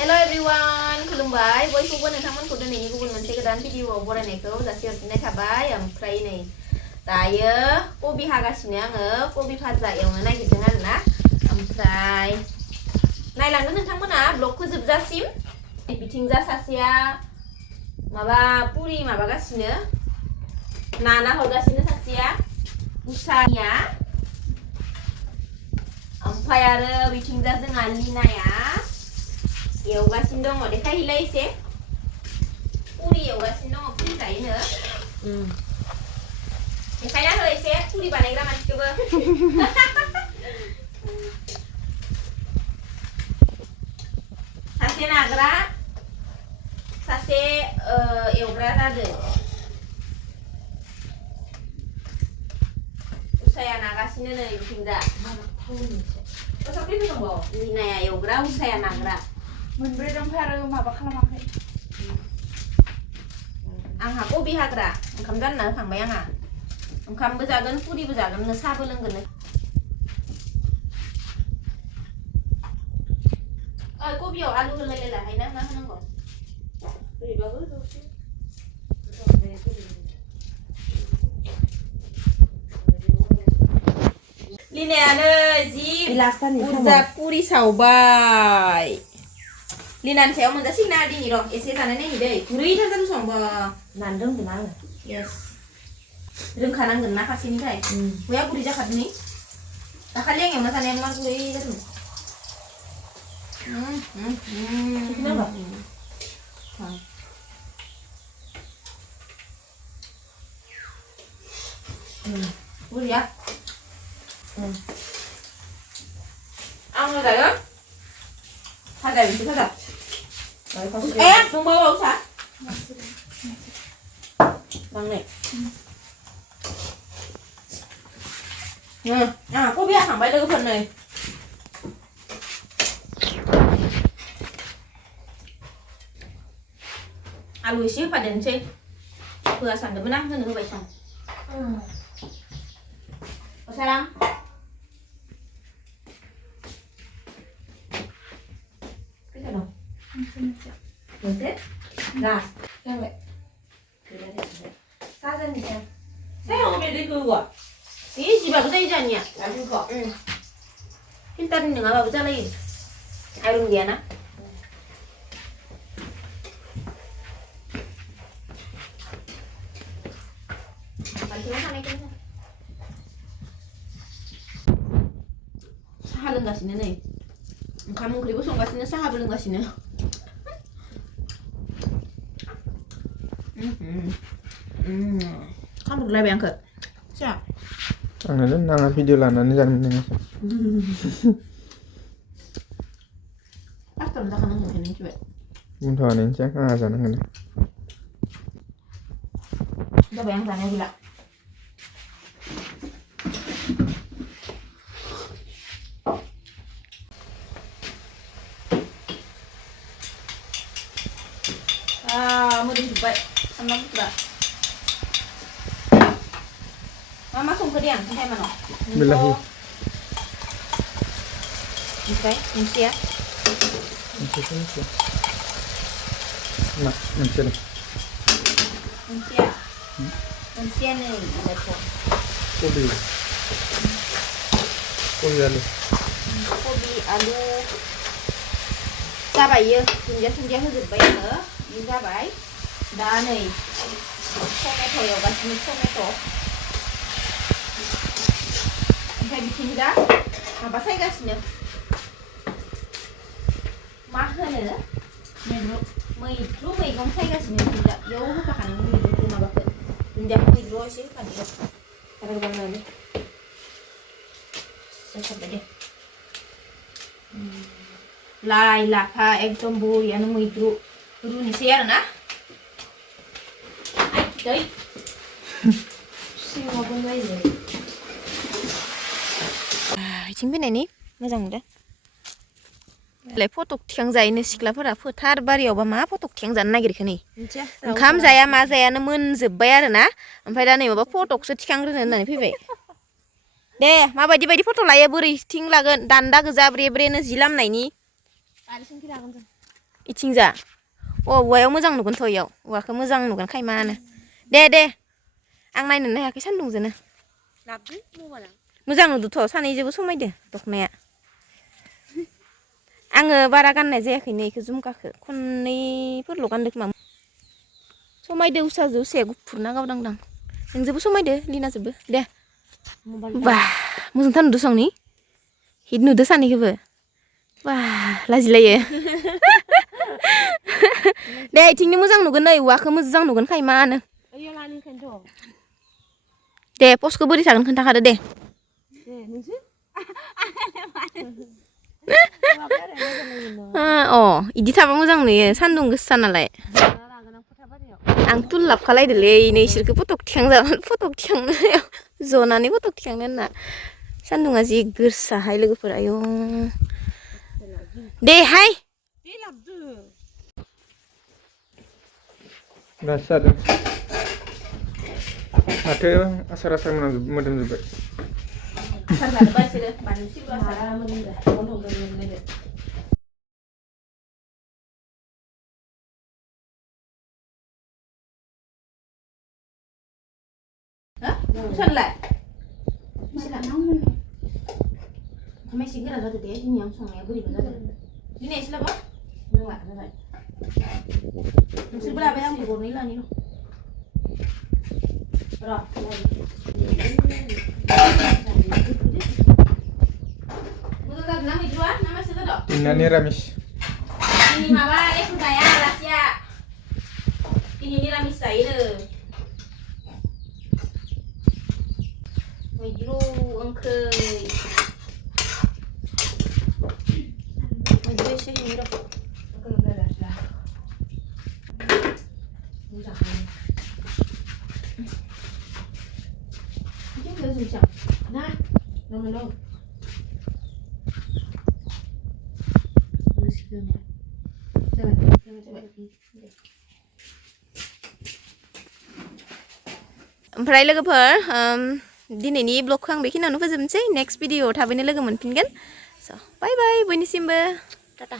Hello everyone, खुलुमबाय बयखौबो नोंथांमोनखौ दिनैनि गुबुन मोनसे गोदान भिडिअआव बरायनायखौ जासिहरफिननाय थाबाय। ओमफ्राय नै दायो कबि हागासिनो आङो कबि भाजा एवनो नागिरदों आरोना। ओमफ्राय नायलांदो नोंथांमोना ब्लगखौ जोबजासिम। बिथिंजा सासेया माबा पुरि माबागासिनो नाना हरगासिनो सासेया उसानिया। ओमफ्राय आरो बिथिंजा जोंहा लिनाया एवगासिनो दङ देखायहैलाय एसे पुरि एवगासिनो दङ पुरि जायोनो देखायना हो एसे पुरि बानायग्रा मानसिखौबो सासे नाग्रा सासे एवग्रा जादों उसाया नागासिनो नै बिथिंजा लिनाया एवग्रा उसाया नाग्रा मोनब्रै दंफाय आरो माबा खालामाखै आंहा कबि हाग्रा ओंखाम जानना होखांबाय आंहा ओंखामबो जागोन पुरिबो जागोन साहाबो लोंगोन कबियाव आलु होलायलायलाहाय ना मा होनांगौ लिनायानो जि बुरजा पुरि सावबाय लिनानि सायाव मोनजासिगोन आरो दिनै र' एसे जानाय नायनि दै गुरैथार जादों संबा नान रोंगोन आङो यस रोंखानांगोन ना फारसेनिफ्राय बया गुरै जाखादों नै दाखालि आं एवना जानाया मा गुरै जादों गुरैया आंनो जायो भाजा बिदि भाजा दंबावो सा नांनाय कबि हाखांबाय लोगोफोर नै आलु एसे होफादेरनोसै होआ सानदोंमोन आं होनो होबाय सान सारां Nanti, gas, yang lek, saja nih ya. Saya mau beli keluar. Ini siapa kita ijannya? Aku kok. Pintar nih nggak apa-apa lagi. Ayo dia na. Balik mana nih kita? Sahal enggak sini nih. Kamu keribut sama sini sahal belum enggak sini? Kamu berlai bangkit. Siap. Angin nang video lanan jangan mendengar. Pas terus akan nangis ini coba. Muntahin cek sana kan. Udah bayang sana gila. Mau dijebak sama enggak? Mama langsung ke dia, sampai mana? Bilahi. Oke, ini ya. Ini. Nah, mencet. Ini ya. Ini nih, ada tuh. Kobi. Kobi alu. Kobi alu. Sabai ya, sunja hujebak ya. Ini sabai. दा नै tomato' एवगासिनो tomato' ओमफ्राय बिथिंजा माबा सायगासिनो मा होनो मैद्रु मैगं सायगासिनो बिथिंजा बेयाव होफाखानांगौ मैद्रुखौ माबाखौ दुन्दियाखौ मैद्रुआव एसे होफादो बारा गोबां नाङो जाथारबाय दे लाइ लाफा एकदम बरियानो मैद्रु रुनोसै आरो ना Đấy. Siêu con đây rồi. Chính bên này ní, मोजां नुदों. लाय फटक थिखांजायोनो सिख्लाफोरा फोथार बारियावबा मा फटक थिखांजानो नागिरखो नै ओंखाम जाया मा जायानो मोनजोब्बाय आरो ना ओमफ्राय दा नै माबा फटकसो थिखांग्रोनो होननानै फैबाय दे माबायदि बायदि फट लायो बोरैथिं लागोन दान्दा गोजा ब्रे ब्रेनो जि लामनायनि इथिंजा औवायाव मोजां नुगोनथ' इयाव औवाखौ मोजां नुगोन खायमानो दे आं नायनोनो हायाखै सान्दुंजोंनो लाबदो मबाइला मोजां नुदोंथ' सानैजोंबो समायदो दखनाया आङो बारा गाननाय जायाखैनो इखौ झुमकाखौ खननैफोरल' गानदों खोमा समायदो उसाजो उसाया गुफुरना गावदांदां नोंजोंबो समायदो लिनाजोंबो दे बा मोजांथार नुदों संनि हिट नुदों सानैखौबो बा लाजिलायो दे इथिंनो मोजां नुगोन नै औवाखौ मोजां नुगोन खायमानो दे पस्टखौ बोरै थागोन खोन्थाखादो दे इदि थाबा मोजां नुयो सान्दुं गोसा नालाय आं तुल लाबखालायदोलै नै इसोरखौ फटक थिखांनो जनानै फटक थिखांनो होनना सान्दुंआ जि गोसाहाय लोगोफोर आयौ दे हाय दासो जादों माथो आसार मोदोमजोब्बाय सोरलाय ओंखाम एसे गोरा जादो दे दिनै आं संनाया बोरैबा जादों दिनै एसे लाबो नोंला जाबाय नोंसोरबो लाबाय आंबो गरनै लानि र' मोजां जादों ना मैद्रुआ ना मासे जादों दिना निरामिस दिनै माबा एख' जाया आलासिया दिनै निरामिस जायोनो मैद्रु ओंख्रै मैद्रु एसे हैनि र' ओमफ्राय लोगोफोर दिनैनि ब्लगखौ आं बेखिनियावनो फोजोबनोसै नेक्स्ट भिडिअआव थाबैनो लोगो मोनफिनगोन स' बाय बाय बयनिसिमबो टाटा